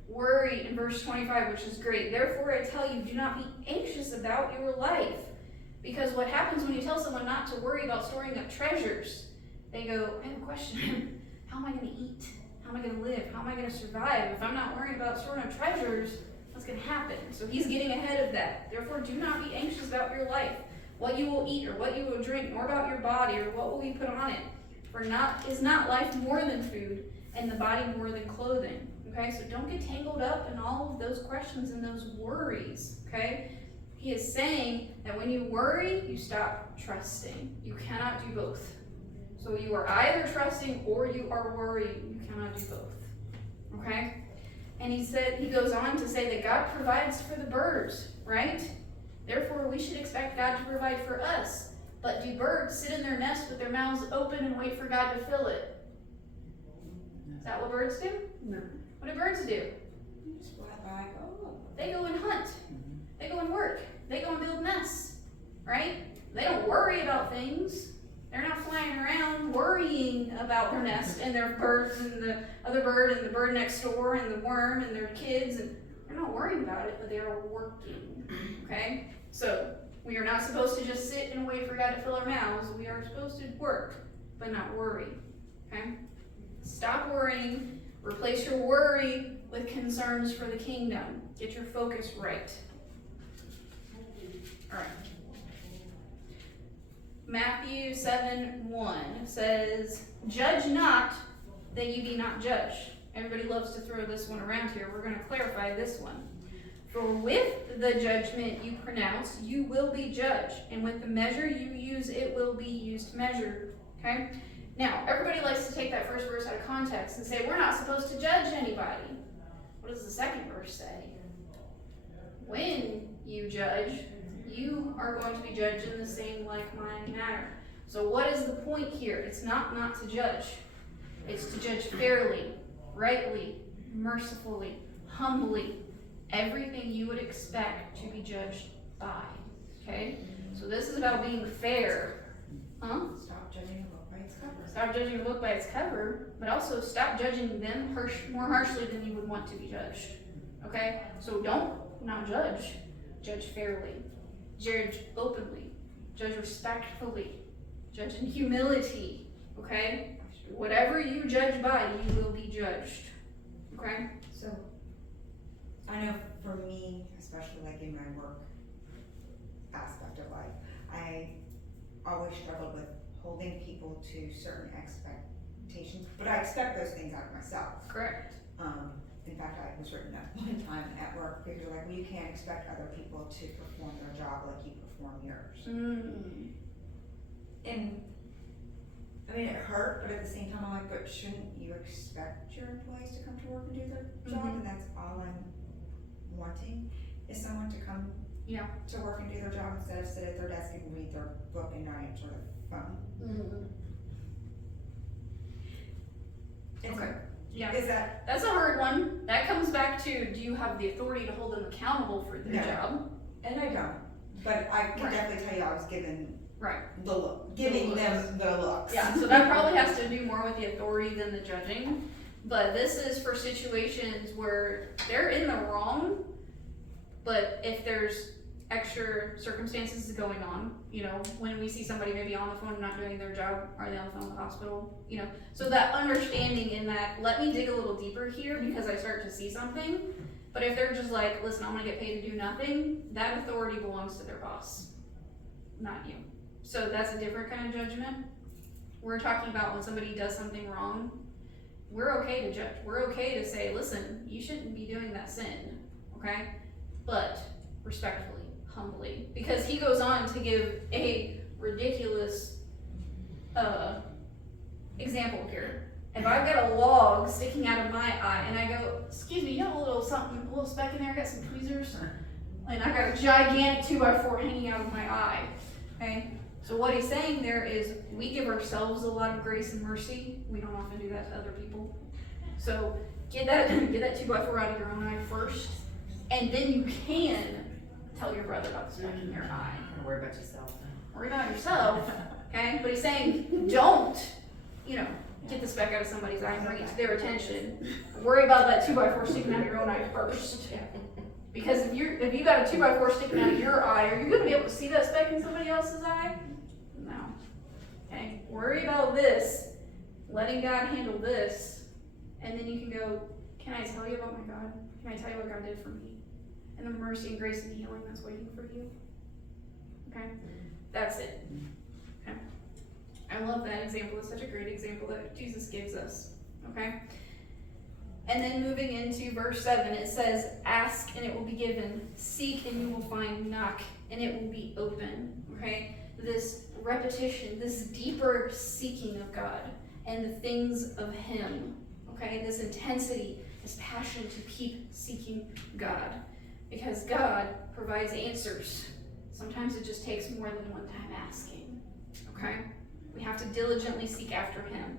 Worry in verse 25, which is great. Therefore I tell you, do not be anxious about your life. Because what happens when you tell someone not to worry about storing up treasures, they go, I have a question. How am I going to eat? How am I going to live? How am I going to survive? If I'm not worrying about storing up treasures, what's going to happen? So he's getting ahead of that. Therefore, do not be anxious about your life, what you will eat or what you will drink, nor about your body or what will be put on it. For is not life more than food, and the body more than clothing? Okay, so don't get tangled up in all of those questions and those worries. Okay, he is saying that when you worry, you stop trusting. You cannot do both. So you are either trusting or you are worrying. You cannot do both. Okay. And he goes on to say that God provides for the birds, right? Therefore, we should expect God to provide for us. But do birds sit in their nest with their mouths open and wait for God to fill it? Is that what birds do? No. What do birds do? Just fly by, oh. They go and hunt. They go and work. They go and build nests, right? They don't worry about things. They're not flying around worrying about their nest and their birds and the other bird and the bird next door and the worm and their kids. And they're not worrying about it, but they are working, okay? So we are not supposed to just sit and wait for God to fill our mouths. We are supposed to work, but not worry, okay? Stop worrying. Replace your worry with concerns for the kingdom. Get your focus right. All right. Matthew 7:1 says, "Judge not, that you be not judged." Everybody loves to throw this one around here. We're going to clarify this one. "For with the judgment you pronounce, you will be judged, and with the measure you use, it will be used measured." Okay? Now, everybody likes to take that first verse out of context and say, we're not supposed to judge anybody. What does the second verse say? When you judge, you are going to be judged in the same like-minded manner. So what is the point here? It's not to judge. It's to judge fairly, rightly, mercifully, humbly. Everything you would expect to be judged by. Okay? So this is about being fair. Stop judging a book by its cover. Stop judging a book by its cover, but also stop judging them more harshly than you would want to be judged. Okay? So don't not judge. Judge fairly. Judge openly. Judge respectfully. Judge in humility. Okay? Whatever you judge by, you will be judged. Okay? So, I know for me, especially like in my work aspect of life, I always struggled with holding people to certain expectations, but I expect those things out of myself. Correct. In fact, I was written up one time at work, because they're like, well, you can't expect other people to perform their job like you perform yours. And I mean, it hurt, but at the same time, I'm like, but shouldn't you expect your employees to come to work and do their job? And that's all I'm wanting, is someone to come to work and do their job instead of sit at their desk and read their book and not answer their phone. Okay. Yeah. Is that? That's a hard one. That comes back to, do you have the authority to hold them accountable for their job? And I don't. But I can definitely tell you I was given the look, giving them the looks. Yeah, so that probably has to do more with the authority than the judging. But this is for situations where they're in the wrong, but if there's extra circumstances going on, you know, when we see somebody maybe on the phone not doing their job, are they on the phone with the hospital, you know, so that understanding in that, let me dig a little deeper here because I start to see something. But if they're just like, listen, I'm gonna get paid to do nothing, that authority belongs to their boss, not you. So that's a different kind of judgment. We're talking about when somebody does something wrong, we're okay to judge. We're okay to say, listen, you shouldn't be doing that sin, okay? But respectfully, humbly. Because he goes on to give a ridiculous example here. If I've got a log sticking out of my eye and I go, excuse me, you have a little something, a little speck in there, I got some tweezers, and I got a gigantic 2x4 hanging out of my eye, okay? So what he's saying there is we give ourselves a lot of grace and mercy. We don't often do that to other people. So get that 2x4 out of your own eye first, and then you can tell your brother about the speck in your eye. Don't worry about yourself. Worry about yourself, okay? But he's saying don't, you know, get the speck out of somebody's eye and bring it to their attention. Worry about that 2x4 sticking out of your own eye first. Because if you got a 2x4 sticking out of your eye, are you going to be able to see that speck in somebody else's eye? No. Okay? Worry about this, letting God handle this, and then you can go, can I tell you about my God? Can I tell you what God did for me? And the mercy and grace and healing that's waiting for you. Okay? That's it. Okay? I love that example. It's such a great example that Jesus gives us. Okay? And then moving into verse 7, it says, ask and it will be given. Seek and you will find. Knock and it will be open. Okay? This repetition, this deeper seeking of God and the things of Him. Okay? This intensity, this passion to keep seeking God. Because God provides answers. Sometimes it just takes more than one time asking. Okay? We have to diligently seek after Him.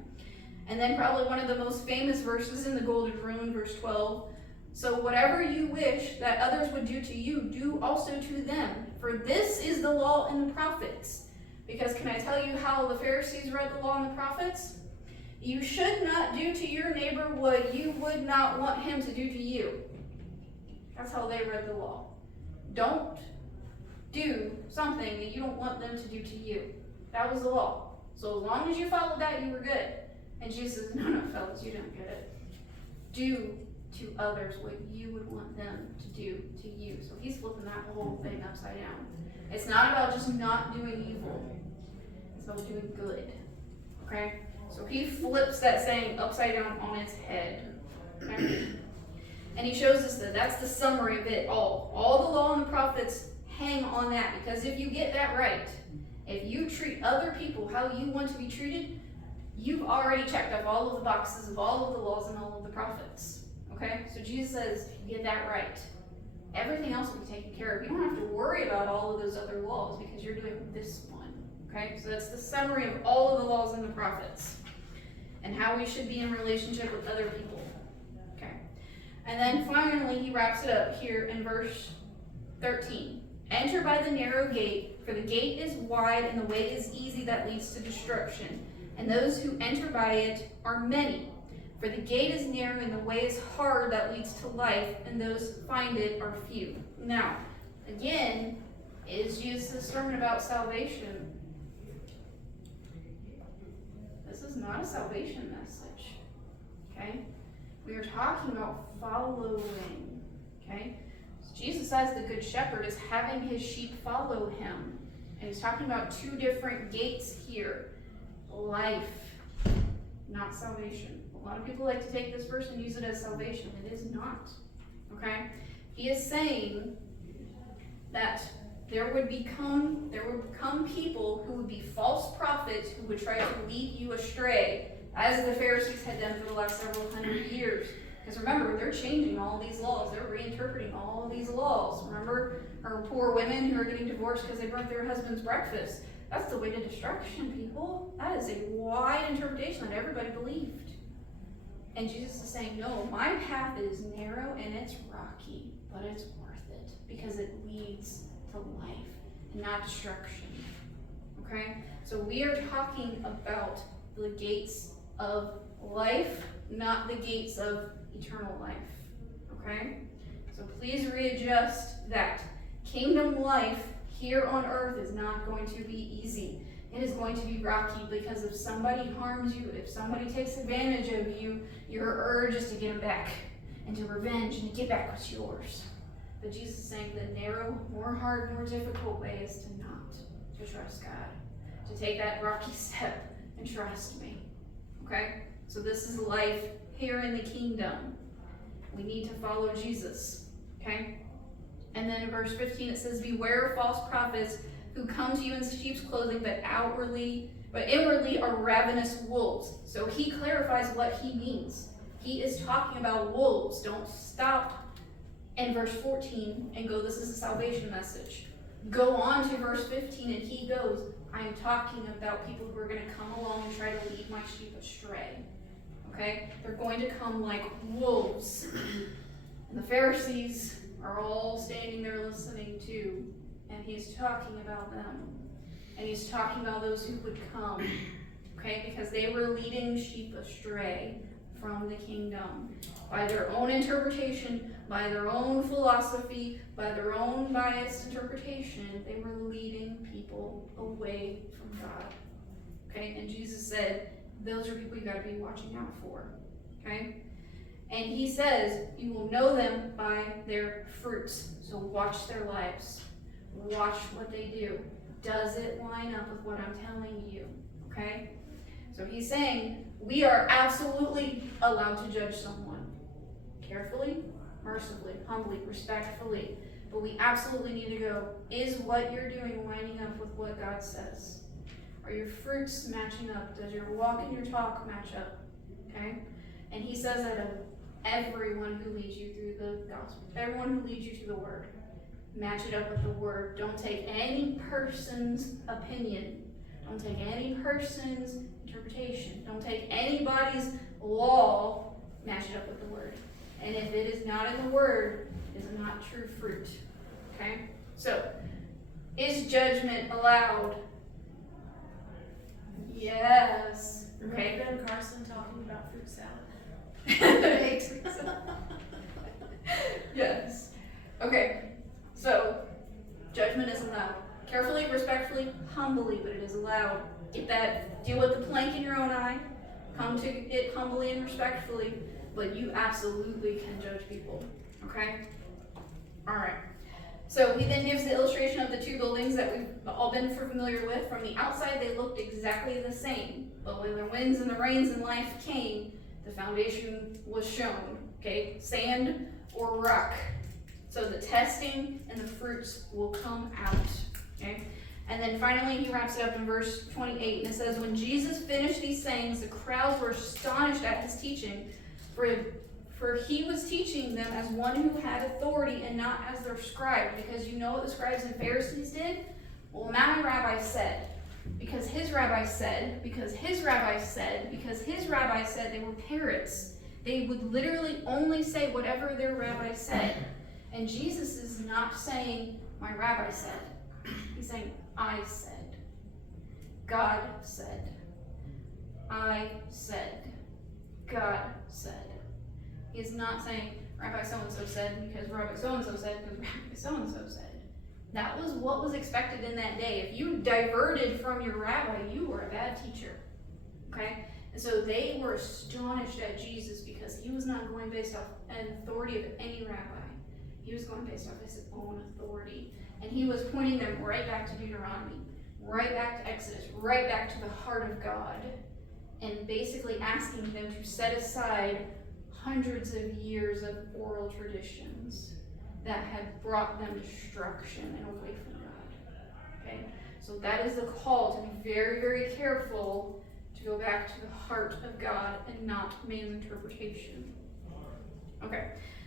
And then probably one of the most famous verses in the Golden Rule in verse 12. So whatever you wish that others would do to you, do also to them. For this is the law and the prophets. Because can I tell you how the Pharisees read the law and the prophets? You should not do to your neighbor what you would not want him to do to you. That's how they read the law. Don't do something that you don't want them to do to you. That was the law. So as long as you followed that, you were good. And Jesus says, no, fellas, you don't get it. Do to others what you would want them to do to you. So he's flipping that whole thing upside down. It's not about just not doing evil. It's about doing good. Okay? So he flips that saying upside down on its head. Okay? And he shows us that that's the summary of it all. All the law and the prophets hang on that, because if you get that right, if you treat other people how you want to be treated, you've already checked off all of the boxes of all of the laws and all of the prophets. Okay? So Jesus says, if you get that right, everything else will be taken care of. You don't have to worry about all of those other laws because you're doing this one. Okay? So that's the summary of all of the laws and the prophets and how we should be in relationship with other people. Okay? And then finally, he wraps it up here in verse 13. Enter by the narrow gate, for the gate is wide and the way is easy that leads to destruction. And those who enter by it are many. For the gate is narrow and the way is hard that leads to life, and those who find it are few. Now, again, is Jesus' sermon about salvation? This is not a salvation message. Okay? We are talking about following. Okay? Jesus, as the good shepherd, is having his sheep follow him. And he's talking about two different gates here. Life, not salvation. A lot of people like to take this verse and use it as salvation. It is not. Okay? He is saying that there would become people who would be false prophets who would try to lead you astray, as the Pharisees had done for the last several hundred years. Because remember, they're changing all these laws. They're reinterpreting all of these laws. Remember our poor women who are getting divorced because they burnt their husband's breakfast. That's the way to destruction, people. That is a wide interpretation that everybody believed. And Jesus is saying, no, my path is narrow and it's rocky, but it's worth it because it leads to life and not destruction. Okay? So we are talking about the gates of life, not the gates of eternal life. Okay? So please readjust that. Kingdom life here on earth is not going to be easy. It is going to be rocky because if somebody harms you, if somebody takes advantage of you, your urge is to get them back and to revenge and to get back what's yours. But Jesus is saying the narrow, more hard, more difficult way is to not, to trust God, to take that rocky step and trust me. Okay? So this is life here in the kingdom. We need to follow Jesus. Okay? And then in verse 15 it says, beware of false prophets who come to you in sheep's clothing, but inwardly are ravenous wolves. So he clarifies what he means. He is talking about wolves. Don't stop in verse 14 and go, this is a salvation message. Go on to verse 15 and he goes, I am talking about people who are going to come along and try to lead my sheep astray. Okay? They're going to come like wolves. And the Pharisees are all standing there listening too. And he's talking about them. And he's talking about those who would come. Okay? Because they were leading sheep astray from the kingdom. By their own interpretation, by their own philosophy, by their own biased interpretation, they were leading people away from God. Okay? And Jesus said, those are people you gotta be watching out for. Okay? And he says, you will know them by their fruits. So watch their lives. Watch what they do. Does it line up with what I'm telling you? Okay? So he's saying, we are absolutely allowed to judge someone. Carefully, mercifully, humbly, respectfully. But we absolutely need to go, is what you're doing lining up with what God says? Are your fruits matching up? Does your walk and your talk match up? Okay? And he says that of everyone who leads you through the gospel, everyone who leads you to the word. Match it up with the word. Don't take any person's opinion. Don't take any person's interpretation. Don't take anybody's law, match it up with the word. And if it is not in the word, it is not true fruit. Okay? So, is judgment allowed? Yes. Okay. Remember Ben Carson talking about fruit salad? Yes. Okay. So, judgment is allowed. Carefully, respectfully, humbly, but it is allowed. Get that, deal with the plank in your own eye. Come to it humbly and respectfully, but you absolutely can judge people. Okay? Alright. So he then gives the illustration of the two buildings that we've all been familiar with. From the outside, they looked exactly the same. But when the winds and the rains and life came, the foundation was shown. Okay? Sand or rock. So the testing and the fruits will come out. Okay? And then finally, he wraps it up in verse 28, and it says, when Jesus finished these sayings, the crowds were astonished at his teaching, for he was teaching them as one who had authority and not as their scribe. Because you know what the scribes and Pharisees did? Well, my rabbi said, because his rabbi said, because his rabbi said, because his rabbi said, they were parrots. They would literally only say whatever their rabbi said. And Jesus is not saying, my rabbi said. He's saying, I said. God said. I said. God said. He is not saying, Rabbi so-and-so said, because Rabbi so-and-so said, because Rabbi so-and-so said. That was what was expected in that day. If you diverted from your rabbi, you were a bad teacher. Okay? And so they were astonished at Jesus because he was not going based off an authority of any rabbi. He was going based off his own authority. And he was pointing them right back to Deuteronomy, right back to Exodus, right back to the heart of God, and basically asking them to set aside hundreds of years of oral traditions that had brought them destruction and away from God. Okay? So that is the call to be very, very careful to go back to the heart of God and not man's interpretation. Okay.